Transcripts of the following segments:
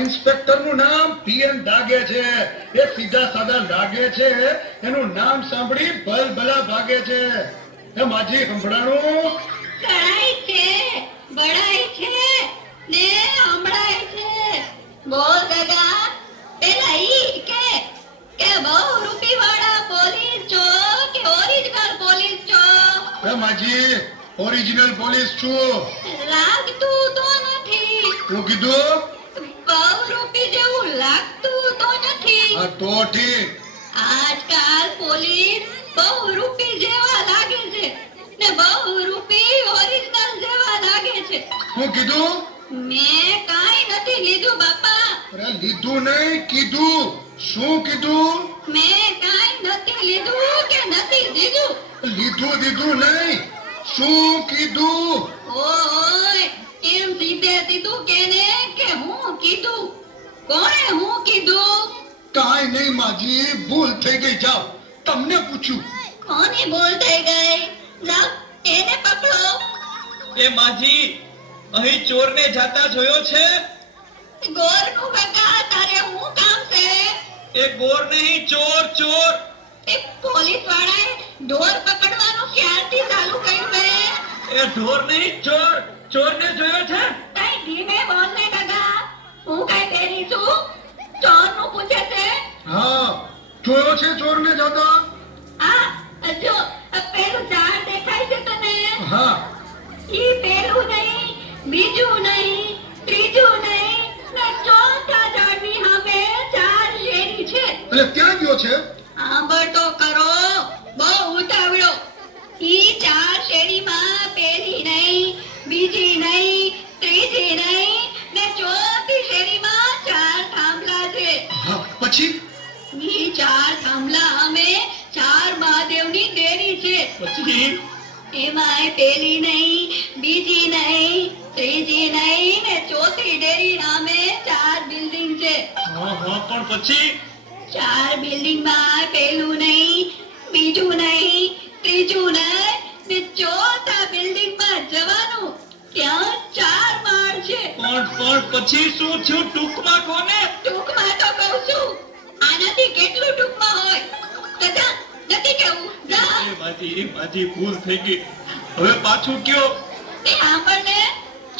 Inspector નું નામ PN દાગે છે. એ સીધા સાદા લાગે છે. એનું નામ સાંભળી ભલભલા ભાગે છે. હે માજી સંભળાણું કણાય છે, બળાય છે ને હમણાય છે. બોલ ગગા, પેલા ઈ કે બહુ રૂપી વાળા પોલીસ છો કે ઓરિજિનલ પોલીસ છો? હે માજી ઓરિજિનલ પોલીસ છું. લાગતું તો નથી. શું કીધું? બહુ રૂપી જેવું લાગતું તો નથી. હા તો ઠીક. આજકાલ પોલીસ બહુ રૂપી જેવા લાગે છે ને બહુ રૂપી ઓરિજિનલ જેવા લાગે છે. શું કીધું? મેં કાઈ નથી લીધું બાપા. અરે લીધું નહીં, કીધું. શું કીધું? મેં કાઈ નથી લીધું કે નથી દીધું. લીધું દીધું નહીં, શું કીધું? ઓય, એમ સીધે સીધું કેને કે હું કીધું? કોણે હું કીધું? કાંઈ નહીં માજી, ભૂલ થઈ ગઈ. જાઓ, તમને પૂછ્યું. કોની ભૂલ થઈ ગઈ? જાઓ એને પકડો. એ માજી, અહીં ચોરને જાતા જોયો છે? ગોરનું કાકા, તારે હું કામ છે? એ ગોર નહીં, ચોર ચોર. એ પોલીસ વાળાએ ઢોર પકડવાનું ક્યારથી ચાલુ કર્યું છે? એ ઢોર નહીં, ચોર. ચોરને જોયો છે? કઈ ધીમે બોલ ને કાકા. હું કઈ તેરી છું? ચોરનું પૂછે છે? હા, જોયો છે ચોરને જતા? આ જો પેલું ઝાડ દેખાય છે તને? હા. ઈ પેલું નહીં, બીજું નહીં, ત્રીજું નહીં ને ચોથા ઝાડની સામે 4 શેરી છે. એટલે ક્યાં ગયો છે? સાંભળ તો કરો, બહુ ઉતાવળો. ઈ 4 શેરીમાં પેલી નહીં, બીજી નહીં, ત્રીજી નહીં ને ચોથી શેરીમાં 4 થાંભલા છે. હા, પછી? ઈ 4 થાંભલા અમે 4 મહાદેવની દેરી છે. પછી એમાંય પેલી નહીં, બીજી નહીં, ત્રીજી નહીં ને ચોથી ડેરી નામે 4 બિલ્ડિંગ છે. હા હા, પણ પછી 4 બિલ્ડિંગમાં પેલું નહીં, બીજું નહીં, ત્રીજું નહીં ને ચોથા બિલ્ડિંગમાં જવાનું. ત્યાં 4 માળ છે. પણ પછી શું થયું? ટૂંકમાં કોને? ટૂંકમાં તો કહું છું. આનાથી કેટલું ટૂંકમાં હોય? દાદા નથી કેવું? જા. એ માજી ભૂલ થઈ ગઈ. હવે પાછું કયો. એ આપણને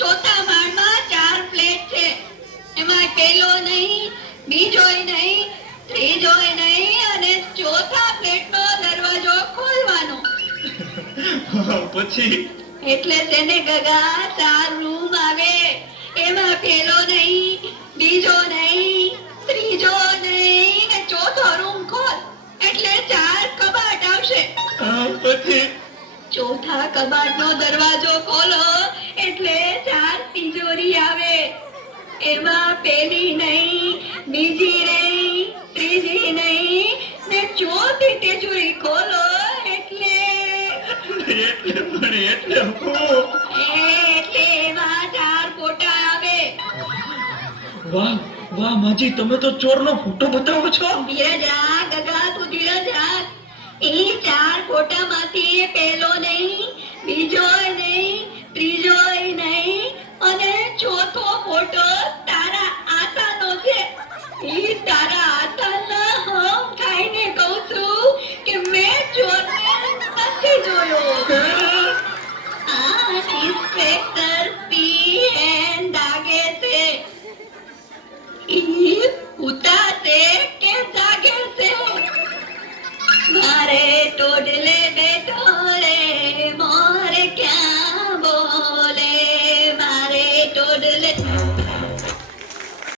ચોથા માળમાં 4 ફ્લેટ છે. એમાં પહેલો નહીં, બીજોય નહીં, ત્રીજોય નહીં અને ચોથા ફ્લેટનો દરવાજો ખોલવાનો. પછી એટલે તેને ગગા 4 રૂમ આવે. એમાં પહેલો નહીં, બીજો નહીં, ત્રીજો નહીં ને ચોથો રૂમ ખોલ એટલે 4 કબાટ આવશે. પછી ચોથા કબાટનો દરવાજો ખોલો એટલે 4 તિજોરી આવે. એમાં પેલી નહીં, બીજી નહીં, ત્રીજી નહીં ને ચોથી તિજોરી ખોલો એટલે એટલે એમાં 4 ફોટા આવે. વાહ વાહ માજી, તમે તો ચોરનો ફોટો બતાવો છો. ધીરજ રાખ ગગા, તું ધીરજ રાખ. એ 4 ફોટામાંથી પેલો નહીં, બીજોય નહીં, ત્રીજોય નહીં અને ચોથો ફોટો